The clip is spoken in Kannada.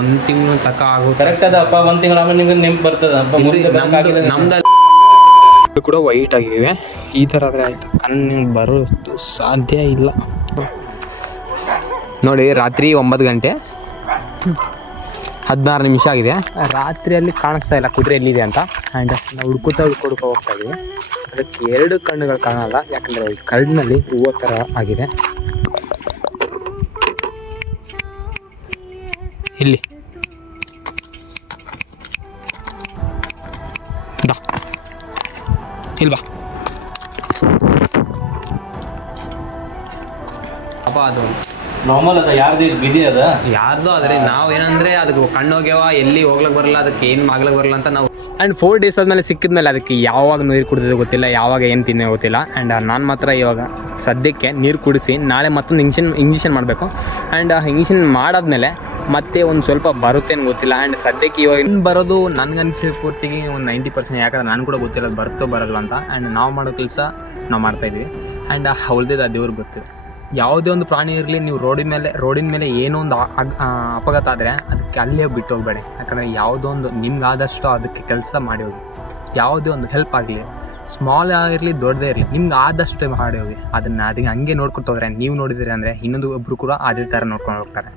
1 ತಿಂಗಳು ತಕ ಆಗೋ ಕರೆಕ್ಟ್ ಅದಪ್ಪ. 1 ತಿಂಗಳು ಆಮೇಲೆ ನಿಮ್ಗೆ ನೆಂಪು ಬರ್ತದೆ. ನಮ್ದು ಕೂಡ ವೈಟ್ ಆಗಿವೆ. ಈ ಥರ ಆದರೆ ಆಯಿತು, ಕಣ್ಣು ಬರೋದು ಸಾಧ್ಯ ಇಲ್ಲ. ನೋಡಿ, ರಾತ್ರಿ 9 ಗಂಟೆ 16 ನಿಮಿಷ ಆಗಿದೆ. ರಾತ್ರಿಯಲ್ಲಿ ಕಾಣಿಸ್ತಾ ಇಲ್ಲ ಕುದುರೆ ಎಲ್ಲಿದೆ ಅಂತ. ಆ್ಯಂಡ್ ನಾವು ಹುಡ್ಕೋತಾ ಹೋಗ್ತಾ ಇದ್ದೀವಿ. ಅದಕ್ಕೆ 2 ಕಣ್ಣುಗಳು ಕಾಣಲ್ಲ, ಯಾಕಂದರೆ ಈ ಕಣ್ಣಿನಲ್ಲಿ ಹೂವು ಥರ ಆಗಿದೆ. ಇಲ್ಲಿ ಇಲ್ವಾ ಅಪ್ಪ, ಅದು ನಾರ್ಮಲ್ ಅದ, ಯಾರ್ದು ಬಿದಿ ಅದ, ಯಾರ್ದು. ಆದರೆ ನಾವು ಏನಂದರೆ ಅದಕ್ಕೆ ಕಣ್ಣು ಹೋಗ್ಯಾವ, ಎಲ್ಲಿ ಹೋಗ್ಲಕ್ಕೆ ಬರಲ್ಲ, ಅದಕ್ಕೆ ಏನು ಆಗ್ಲಕ್ಕೆ ಬರಲ್ಲ ಅಂತ ನಾವು. ಆ್ಯಂಡ್ 4 ಡೇಸ್ ಆದಮೇಲೆ ಸಿಕ್ಕಿದ್ಮೇಲೆ ಅದಕ್ಕೆ ಯಾವಾಗ ನೀರು ಕುಡಿದಿದ್ದು ಗೊತ್ತಿಲ್ಲ, ಯಾವಾಗ ಏನು ತಿನ್ನೋ ಗೊತ್ತಿಲ್ಲ. ಆ್ಯಂಡ್ ನಾನು ಮಾತ್ರ ಇವಾಗ ಸದ್ಯಕ್ಕೆ ನೀರು ಕುಡಿಸಿ ನಾಳೆ ಮತ್ತೊಂದು ಇಂಜೆಕ್ಷನ್ ಮಾಡಬೇಕು. ಆ್ಯಂಡ್ ಇಂಜೆಕ್ಷನ್ ಮಾಡಾದ್ಮೇಲೆ ಮತ್ತೆ ಒಂದು ಸ್ವಲ್ಪ ಬರುತ್ತೆ ಅಂತ ಗೊತ್ತಿಲ್ಲ. ಆ್ಯಂಡ್ ಸದ್ಯಕ್ಕೆ ಇವಾಗ ಇನ್ನು ಬರೋದು ನನಗನ್ಸಿದ ಪೂರ್ತಿಗೆ ಒಂದು 90%, ಯಾಕಂದ್ರೆ ನಾನು ಕೂಡ ಗೊತ್ತಿಲ್ಲ ಅದು ಬರುತ್ತೋ ಬರಲ್ಲ ಅಂತ. ಆ್ಯಂಡ್ ನಾವು ಮಾಡೋ ಕೆಲಸ ನಾವು ಮಾಡ್ತಾಯಿದ್ವಿ. ಆ್ಯಂಡ್ ಉಳ್ದಿದ್ದು ಆ ದೇವ್ರಿಗೆ ಗೊತ್ತಿದೆ. ಯಾವುದೇ ಒಂದು ಪ್ರಾಣಿ ಇರಲಿ, ನೀವು ರೋಡಿನ ಮೇಲೆ ಏನೋ ಒಂದು ಅಪಘಾತ ಆದರೆ ಅದಕ್ಕೆ ಅಲ್ಲೇ ಬಿಟ್ಟು ಹೋಗಬೇಡಿ. ಯಾಕಂದರೆ ಯಾವುದೋ ಒಂದು ನಿಮ್ಗಾದಷ್ಟು ಅದಕ್ಕೆ ಕೆಲಸ ಮಾಡಿ ಹೋಗಿ. ಯಾವುದೇ ಒಂದು ಹೆಲ್ಪ್ ಆಗಲಿ, ಸ್ಮಾಲ್ ಆಗಿರಲಿ ದೊಡ್ಡದೇ ಇರಲಿ, ನಿಮ್ಗೆ ಆದಷ್ಟು ಮಾಡಿ ಹೋಗಿ. ಅದನ್ನು ಹಂಗೆ ನೋಡ್ಕೊತ ಹೋದ್ರೆ, ನೀವು ನೋಡಿದಿರಿ ಅಂದರೆ ಇನ್ನೊಂದು ಒಬ್ಬರು ಕೂಡ ಅದೇ ಥರ ನೋಡ್ಕೊಂಡು ಹೋಗ್ತಾರೆ.